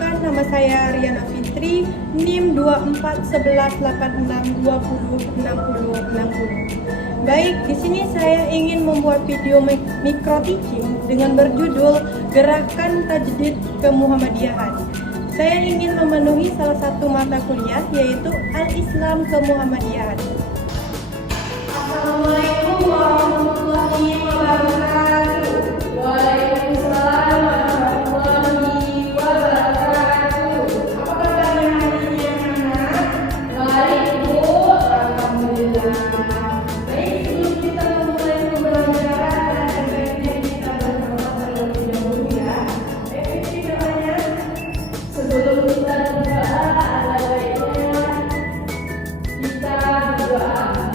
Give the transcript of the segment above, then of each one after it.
Perkenalkan, nama saya Riana Fitri, NIM 241186206060. Baik, di sini saya ingin membuat video micro teaching dengan berjudul Gerakan Tajdid Kemuhammadiyahan. Saya ingin memenuhi salah satu mata kuliah, yaitu Al-Islam Kemuhammadiyahan. Assalamualaikum warahmatullahi wabarakatuh. Waalaikumsalam warahmatullahi wabarakatuh. Apa kabarnya hari ini anak-anak? Baik Bu, alhamdulillah. Baik, sebelum kita memulai pembelajaran, ada baiknya kita berdoa terlebih dahulu ya. Baik, doanya. Sebelum kita berdoa, ada baiknya kita berdoa.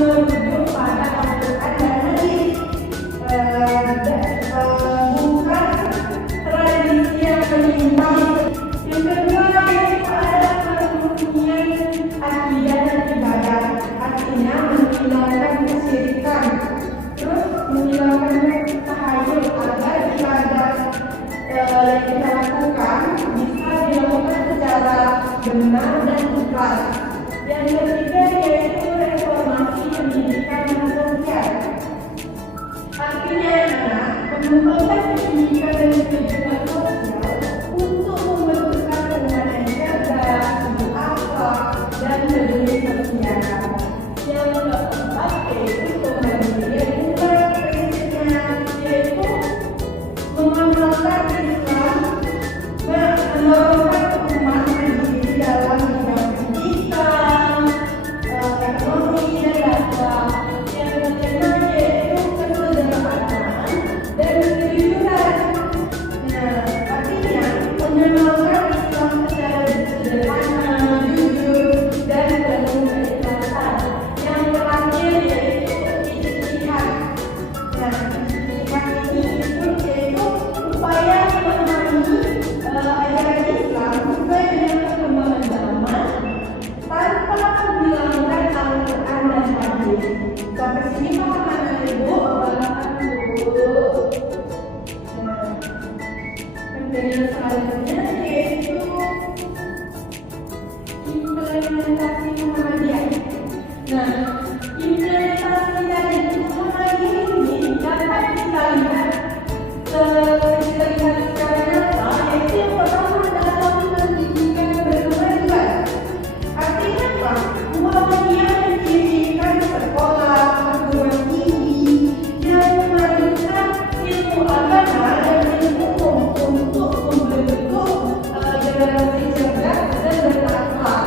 merujuk pada Al-Quran dan hadis, bukan tradisi yang menyimpang. Yang kedua yaitu adalah kemurnian akidah dan ibadah, artinya menghilangkan kesyirikan, terus menghilangkan tahayul agar ibadah yang kita lakukan bisa dilakukan secara benar dan ikhlas. Yang ketiga yaitu reformasi pendidikan dan sosial. Artinya mengembangkan pendidikan dan pendidikan sosial untuk membentukkan pendidikan yang cerdas, berakhlak, dan berdiri sosial. Yang keempat yaitu pembagian umat prinsipnya, yaitu mengamalkan Islam, mendorongkan umat berdiri dalam bidang pendidikan, ekonomi, dan dakwah. Yang kelima yaitu kesederhanaan dan kejujuran. Artinya mengenalkan Islam secara sederhana, jujur, dan penuh keikhlasan. Yang terakhir yaitu ijtihad. Ijtihad ini yaitu upaya memahami ajaran Islam sesuai dengan perkembangan zaman tanpa menghilangkan Al-Quran dan hadis. Sampai sini paham Ibu? Kemudian selanjutnya yaitu implementasi Muhammadiyah. Implementasi dari Muhammadiyah ini dapat kita lihat secara nyata, yaitu yang pertama dalam pendidikan berkemajuan. Artinya apa? Muhammadiyah mendirikan sekolah, perguruan tinggi yang memadukan ilmu agama dan ilmu umum untuk membentuk generasi cerdas dan berakhlak.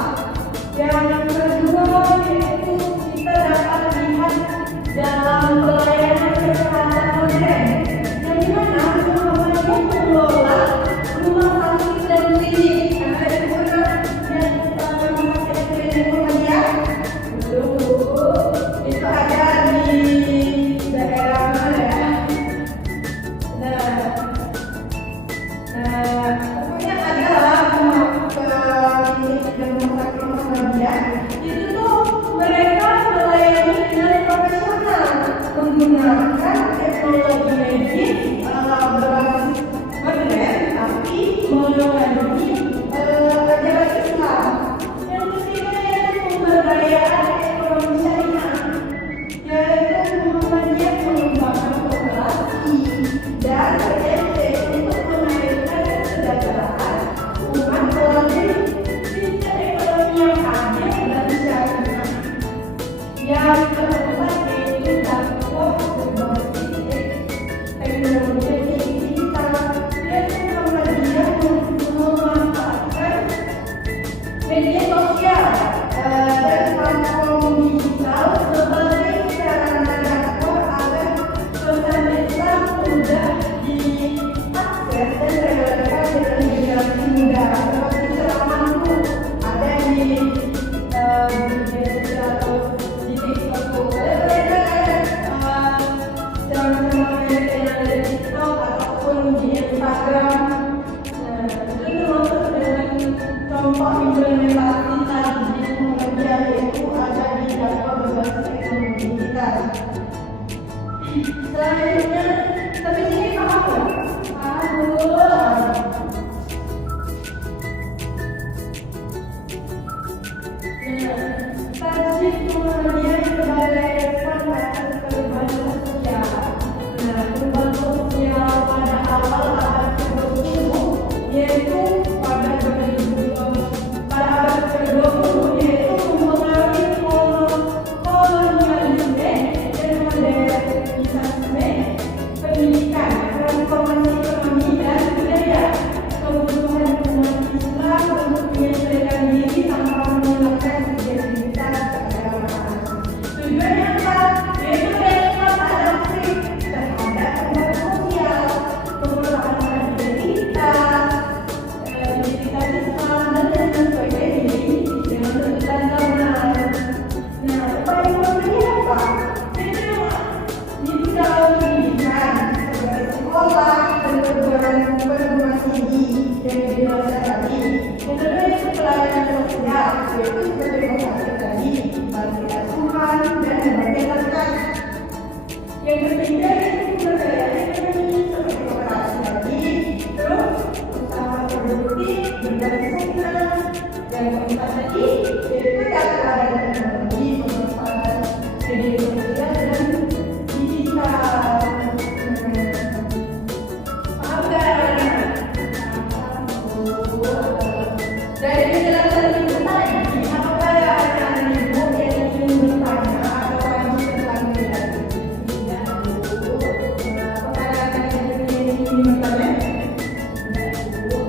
Yang kedua yaitu kita dapat lihat dalam pelayanan kesehatan modern, yang dimana Muhammadiyah mengelola rumah sakit dan klinik. Ada di mana yang rumah sakit dan klinik Muhammadiyah? Betul, itu ada di daerah mana ya? Pokoknya adalah klinik dan rumah sakit Muhammadiyah. Itu tuh mereka melayani dengan profesional menggunakan teknologi medis berbasis modern, tapi mengandungi ajaran Islam. Yang ketiga yaitu pemberdayaan ekonomi syariah, yaitu Muhammadiyah mengembangkan kooperasi dan PMT untuk menaikkan kesejahteraan umat melalui sistem ekonomi yang adil dan syariah. Yang keempat yaitu dakwah berbasis teknologi digital, yaitu Muhammadiyah memanfaatkan media sosial dan platform digital sebagai sarana dakwah agar pesan Islam mudah diakses dan relevan dengan generasi muda. Seperti ceramah itu ada di media sosial atau di TikTok. Ceramah-ceramah yang ada di TikTok ataupun di Instagram. Itu termasuk dengan contoh implementasi tadi Muhammadiyah, yaitu ada di dakwah berbasis teknologi digital. Selanjutnya, sampai sini paham nggak? Tajid Muhammadiyah sebagai respon atas perubahan sosial. Perubahan sosial pada awal abad ke-20, yaitu pada abad ke-20, yaitu mempengaruhi kolonialisme dan modernisme pendidikan, transformasi yaitu sebagai penghasil tadi, bagi asuhan dan berbagai macam. Yang ketiga itu kepercayaan ekonomi seperti koperasi tadi, terus usaha produktif berbasis sektor, dan keempat tadi yaitu keadaan teknologi pemanfaatan media sosial dan digital. Paham gak? Dari penjelasan ibu tadi, apakah ada anak-anak ibu yang ingin bertanya atau wajib tentang media? Tidak, Bu. Apakah ada anak-anak ibu yang ingin bertanya? Tidak, Bu.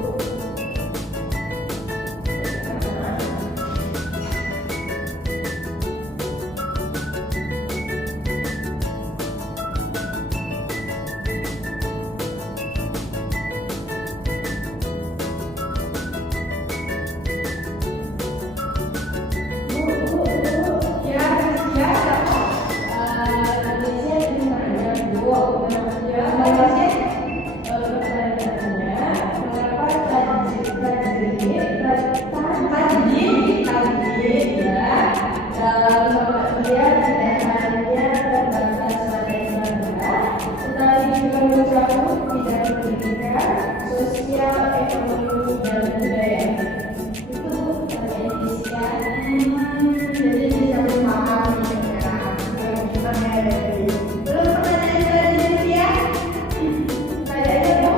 Sosial, ekonomi, dan budaya. Itu jadi bisa memahami gimana dari belum pertanyaan dari ya? Saya aja Bu.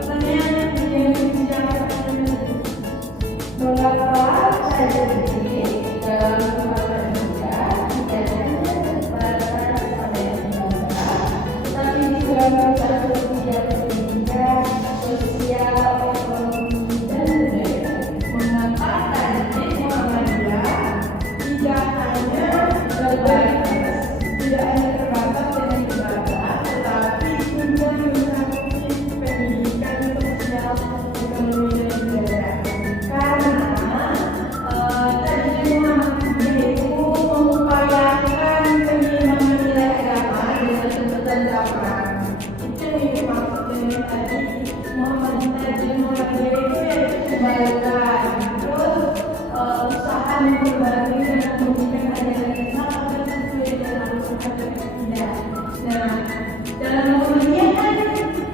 Pertanyaan yang dibicarakan mengapa saya berdiri dalam kehidupan juga tidak hanya terbatas pada yang bangga, tetapi juga satu bidang pendidikan, sosial, ekonomi, dan budaya. Mengapa tadi Muhammadiyah tidak hanya terbatas dengan ibadah, tetapi juga mencakupi pendidikan, sosial, ekonomi, dan budaya. Karena tadi Muhammadiyah itu mengupayakan penyeimbang nilai agama dengan tuntutan zaman. Itu yang dimaksud dengan tadi Muhammadiyah itu yaitu kebaikan, terus usaha memperbaiki dan memberikan ajaran Islam agar sesuai dengan Al-Quran dan Al-Quran. Nah, dalam Muhammadiyah kan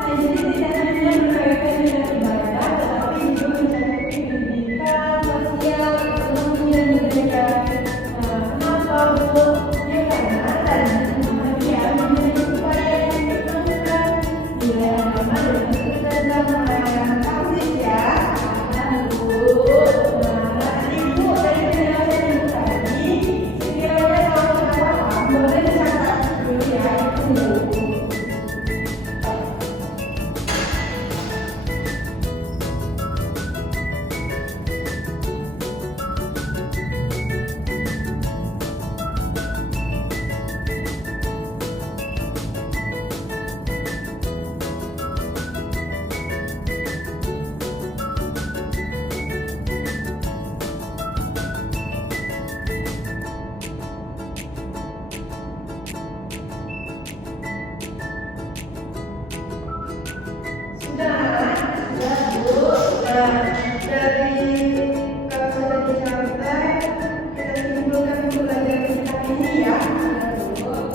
jadi tidak hanya berkaitan dengan ibadah, tetapi juga mencakupi pendidikan, sosial, ekonomi, dan budaya. Kenapa Bu? Ya karena tadi Muhammadiyah memiliki upaya yang diperlukan nilai agama dengan tuntutan zaman. Paham ya? Bu. Tadi Bu dari penjelasan Ibu tadi, sekiranya kalau tidak paham boleh dicatat dulu ya. Sudah Bu. Dari kalau sudah dicatat, kita simpulkan pembelajaran kita ini ya.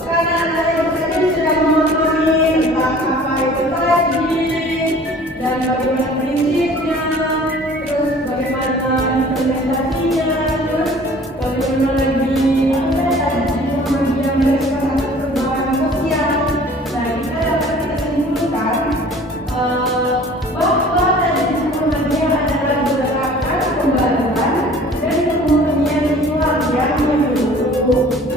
Karena anak tadi sudah memahami tentang apa itu tadi dan bagaimana prinsipnya, terus bagaimana implementasinya, terus bagaimana lagi Muhammadiyah melakukan perubahan sosial. Nah, kita dapat kita simpulkan bahwa tadi Muhammadiyah adalah gerakan pembaruan dan kemudian Islam yang menyeluruh.